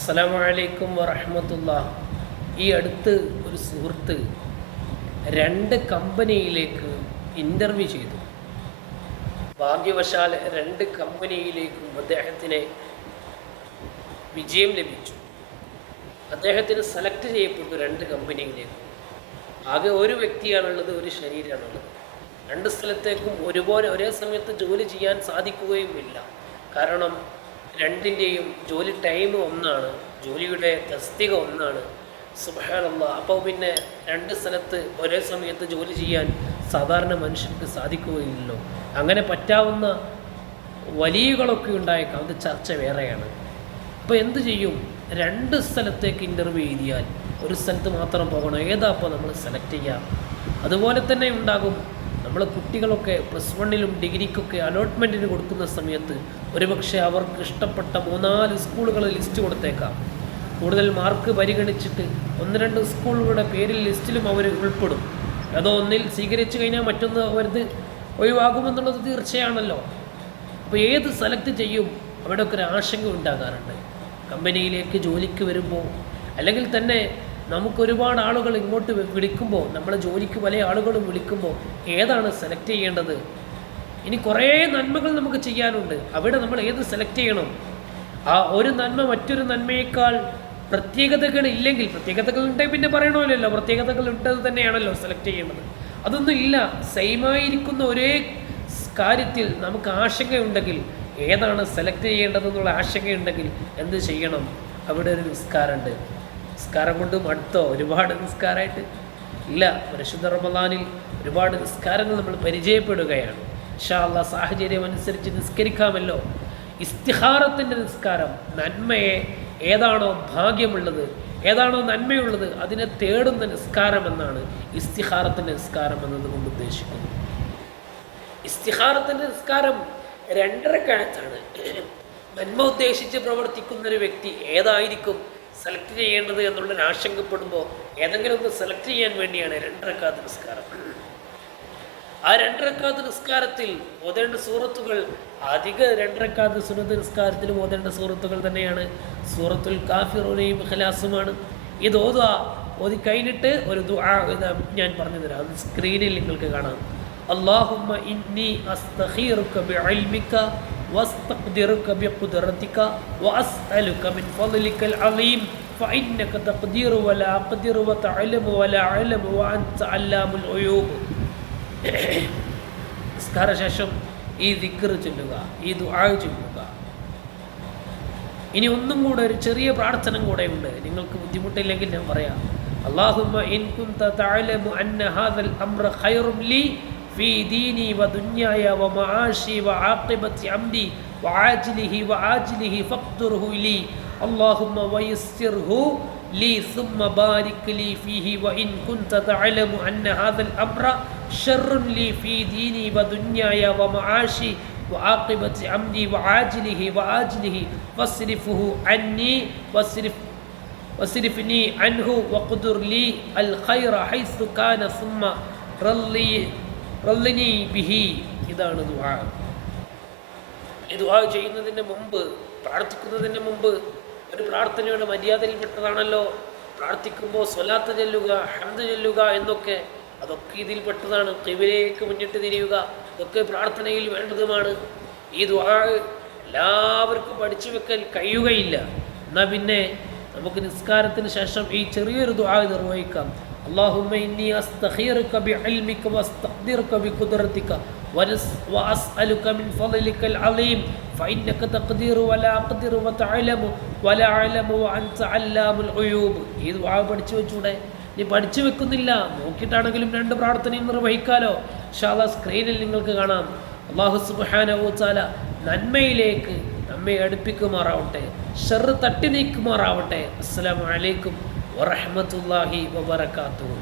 അസ്സലാമു അലൈക്കും വറഹ്മത്തുള്ളാഹി. ഈ അടുത്ത് ഒരു സുഹൃത്ത് 2 കമ്പനിയിലേക്ക് ഇൻ്റർവ്യൂ ചെയ്തു. ഭാഗ്യവശാൽ 2 കമ്പനിയിലേക്കും അദ്ദേഹത്തിന് വിജയം ലഭിച്ചു. അദ്ദേഹത്തിന് സെലക്ട് ചെയ്യപ്പെട്ടു 2 കമ്പനിയിലേക്കും. ആകെ ഒരു വ്യക്തിയാണുള്ളത്, ഒരു ശരീരമാണുള്ളത്. 2 സ്ഥലത്തേക്കും ഒരേ സമയത്ത് ജോലി ചെയ്യാൻ സാധിക്കുകയുമില്ല. കാരണം രണ്ടിൻ്റെയും ജോലി ടൈം ഒന്നാണ്, ജോലിയുടെ തസ്തിക ഒന്നാണ്. സുബ്ഹാനല്ലാഹ്. അപ്പോൾ പിന്നെ 2 സ്ഥലത്ത് ഒരേ സമയത്ത് ജോലി ചെയ്യാൻ സാധാരണ മനുഷ്യർക്ക് സാധിക്കുകയില്ലല്ലോ. അങ്ങനെ പറ്റാവുന്ന വലിയകളൊക്കെ ഉണ്ടായേക്കാം, അത് ചർച്ച വേറെയാണ്. അപ്പോൾ എന്ത് ചെയ്യും? 2 സ്ഥലത്തേക്ക് ഇൻ്റർവ്യൂ എഴുതിയാൽ ഒരു സ്ഥലത്ത് മാത്രം പോകണം. ഏതാ അപ്പോൾ നമ്മൾ സെലക്ട് ചെയ്യാം? അതുപോലെ തന്നെ ഉണ്ടാകും നമ്മൾ കുട്ടികളൊക്കെ +1 ഡിഗ്രിക്കൊക്കെ അലോട്ട്മെൻറ്റിന് കൊടുക്കുന്ന സമയത്ത് ഒരുപക്ഷെ അവർക്ക് ഇഷ്ടപ്പെട്ട 3-4 സ്കൂളുകൾ ലിസ്റ്റ് കൊടുത്തേക്കാം. കൂടുതൽ മാർക്ക് പരിഗണിച്ചിട്ട് 1-2 സ്കൂളുകളുടെ പേരിൽ ലിസ്റ്റിലും അവർ ഉൾപ്പെടും. അതോ ഒന്നിൽ സ്വീകരിച്ചു കഴിഞ്ഞാൽ മറ്റൊന്ന് അവരത് ഒഴിവാകുമെന്നുള്ളത് തീർച്ചയാണല്ലോ. അപ്പോൾ ഏത് സെലക്ട് ചെയ്യും? അവിടെയൊക്കെ ഒരു ആശങ്ക ഉണ്ടാകാറുണ്ട്. കമ്പനിയിലേക്ക് ജോലിക്ക് വരുമ്പോൾ, അല്ലെങ്കിൽ തന്നെ നമുക്കൊരുപാട് ആളുകൾ ഇങ്ങോട്ട് വിളിക്കുമ്പോൾ, നമ്മളെ ജോലിക്ക് പല ആളുകളും വിളിക്കുമ്പോൾ ഏതാണ് സെലക്ട് ചെയ്യേണ്ടത്? ഇനി കുറേ നന്മകൾ നമുക്ക് ചെയ്യാനുണ്ട്. അവിടെ നമ്മൾ ഏത് സെലക്ട് ചെയ്യണം? ആ ഒരു നന്മ മറ്റൊരു നന്മയേക്കാൾ പ്രത്യേകതകൾ ഇല്ലെങ്കിൽ, പ്രത്യേകതകൾ ഉണ്ടെങ്കിൽ പിന്നെ പറയണമല്ലോ, പ്രത്യേകതകൾ ഉണ്ടത് തന്നെയാണല്ലോ സെലക്ട് ചെയ്യേണ്ടത്. അതൊന്നും ഇല്ല. സെയിമായിരിക്കുന്ന ഒരേ കാര്യത്തിൽ നമുക്ക് ആശങ്കയുണ്ടെങ്കിൽ, ഏതാണ് സെലക്ട് ചെയ്യേണ്ടതെന്നുള്ള ആശങ്കയുണ്ടെങ്കിൽ എന്ത് ചെയ്യണം? അവിടെ ഒരു നിസ്കാരമുണ്ട്. നിസ്കാരം കൊണ്ട് മടുത്തോ? ഒരുപാട് നിസ്കാരമായിട്ട് ഇല്ല. പരിശുദ്ധ റമളാനിൽ ഒരുപാട് നിസ്കാരങ്ങൾ നമ്മൾ പരിചയപ്പെടുകയാണ്. ഇൻഷാ അല്ലാഹ് സാഹചര്യം അനുസരിച്ച് നിസ്കരിക്കാമല്ലോ. ഇസ്തിഖാറത്തിൻ്റെ നിസ്കാരം, നന്മയെ ഏതാണോ ഭാഗ്യമുള്ളത്, ഏതാണോ നന്മയുള്ളത് അതിനെ തേടുന്ന നിസ്കാരം എന്നാണ് ഇസ്തിഖാറത്തിൻ്റെ നിസ്കാരം എന്നതുകൊണ്ട് ഉദ്ദേശിക്കുന്നത്. ഇസ്തിഖാറത്തിൻ്റെ നിസ്കാരം 2 റക്അത്താണ്. നന്മ ഉദ്ദേശിച്ച് പ്രവർത്തിക്കുന്ന ഒരു വ്യക്തി ഏതായിരിക്കും സെലക്ട് ചെയ്യേണ്ടത് എന്നുള്ളൊരു ആശങ്കപ്പെടുമ്പോൾ ഏതെങ്കിലും ഒന്ന് സെലക്ട് ചെയ്യാൻ വേണ്ടിയാണ് 2 റക്അത്ത് നിസ്കാരം. ആ 2 റക്അത്ത് നിസ്കാരത്തിൽ ഓതേണ്ട സൂറത്തുകൾ, അധിക 2 റക്അത്ത് സുന്നത്ത് നിസ്കാരത്തിൽ ഓതേണ്ട സൂറത്തുകൾ തന്നെയാണ് സൂറത്തുൽ കാഫിറൂനയും ഇഖ്ലാസുമാണ്. ഇത് ഓതി കഴിഞ്ഞിട്ട് ഒരു ദുആ ഞാൻ പറഞ്ഞു തരാം. അത് സ്ക്രീനിൽ നിങ്ങൾക്ക് കാണാം. അല്ലാഹുമ്മ ഇന്നി അസ്തഖീറുക ബിഇൽമിക വസ്തഖ്ദിറുക ബിഖുദ്റതിക വഅസ്അലുക മിൻ ഫളിലിക്കൽ അളീം ഫഇന്നക തഖ്ദീറു വലാ അഖ്ദിറു വതഅലമു വലാ അലമു വഅൻത അല്ലാമുൽ ഗുയൂബ്. നിസ്കാരശേഷം ഈ ദിക്ർ ചൊല്ലുക, ഈ ദുആ ചൊല്ലുക. ഇനി ഒന്നും കൂടെ ഒരു ചെറിയ പ്രാർത്ഥന കൂടെ ഉണ്ട്. നിങ്ങൾക്ക് ബുദ്ധിമുട്ടില്ലെങ്കിൽ ഞാൻ പറയാം. അല്ലാഹുമ്മ ഇൻ കുൻത തഅലമു അന്ന ഹാദൽ അംറ ഖൈറുൻ ലീ ഫീ ദീനി വദുനിയായ വമആശി വആഖിബതി അംരി വആജിലിഹി വആജിലിഹി ഫഖ്ദിർഹു ലീ അല്ലാഹുമ്മ വയസ്സിർഹു ലീ സുമ്മ ബാരിക് ലീ ഫീഹി വഇൻ കുൻത തഅലമു അന്ന ഹാദൽ അംറ ശർറുൻ ലീ ഫീ ദീനി വദുനിയായ വമആശി വആഖിബതി അംരി വആജിലിഹി വആജിലിഹി ഫസ്രിഫ്ഹു അന്നി വസ്രിഫ്നി അൻഹു വഖ്ദിർ ലീ അൽ ഖൈറ ഹൈസു കാന സുമ്മ റല്ലിനി ബിഹി. ഇതാണ് ദുആ. ഈ ദുആ ചെയ്യുന്നതിന് മുമ്പ്, പ്രാർത്ഥിക്കുന്നതിന് മുമ്പ് ഒരു പ്രാർത്ഥനയുടെ മര്യാദയിൽപ്പെട്ടതാണല്ലോ. പ്രാർത്ഥിക്കുമ്പോൾ സ്വലാത്ത് ചൊല്ലുക, ഹംദ് ചൊല്ലുക എന്നൊക്കെ, അതൊക്കെ ഇതിൽപ്പെട്ടതാണ്. ഖിബലയിലേക്ക് മുന്നിട്ട് തിരിയുക, ഇതൊക്കെ പ്രാർത്ഥനയിൽ വേണ്ടതുമാണ്. ഈ ദുആ എല്ലാവർക്കും പഠിച്ചു വെക്കാൻ കഴിയുകയില്ല. എന്നാൽ പിന്നെ നമുക്ക് നിസ്കാരത്തിന് ശേഷം ഈ ചെറിയൊരു ദുആ നിർവഹിക്കാം. അല്ലാഹുമ്മ ഇന്നി അസ്തഖീറുക ബിഇൽമിക വസ്തഖ്ദിറുക ബിഖുദ്റതിക വഅസ്അലുക മിൻ ഫളിലിക്കൽ അളീം ഫഇന്നക തഖ്ദീറു വലാ അഖ്ദിറു വതഅലമു വലാ അലമു വഅൻത അല്ലാമുൽ ഗുയൂബ്. ഈ ദുആ പഠിച്ചു വെച്ചൂടെ? നീ പഠിച്ചു വെക്കുന്നില്ല, നോക്കിയിട്ടാണെങ്കിലും 2 പ്രാർത്ഥനയും നിർവഹിക്കാലോ. ഇൻഷാ അല്ലാഹ് സ്ക്രീനിൽ നിങ്ങൾക്ക് കാണാം. അല്ലാഹു സുബ്ഹാനഹു വ തആല നന്മയിലേക്ക് നമ്മെ അടുപ്പിക്കുമാറാവട്ടെ, ഷർറ് തട്ടി നീക്കുമാറാവട്ടെ. അസ്സലാമു അലൈക്കും വറഹ്മത്തുള്ളാഹി വബറകാതുഹു.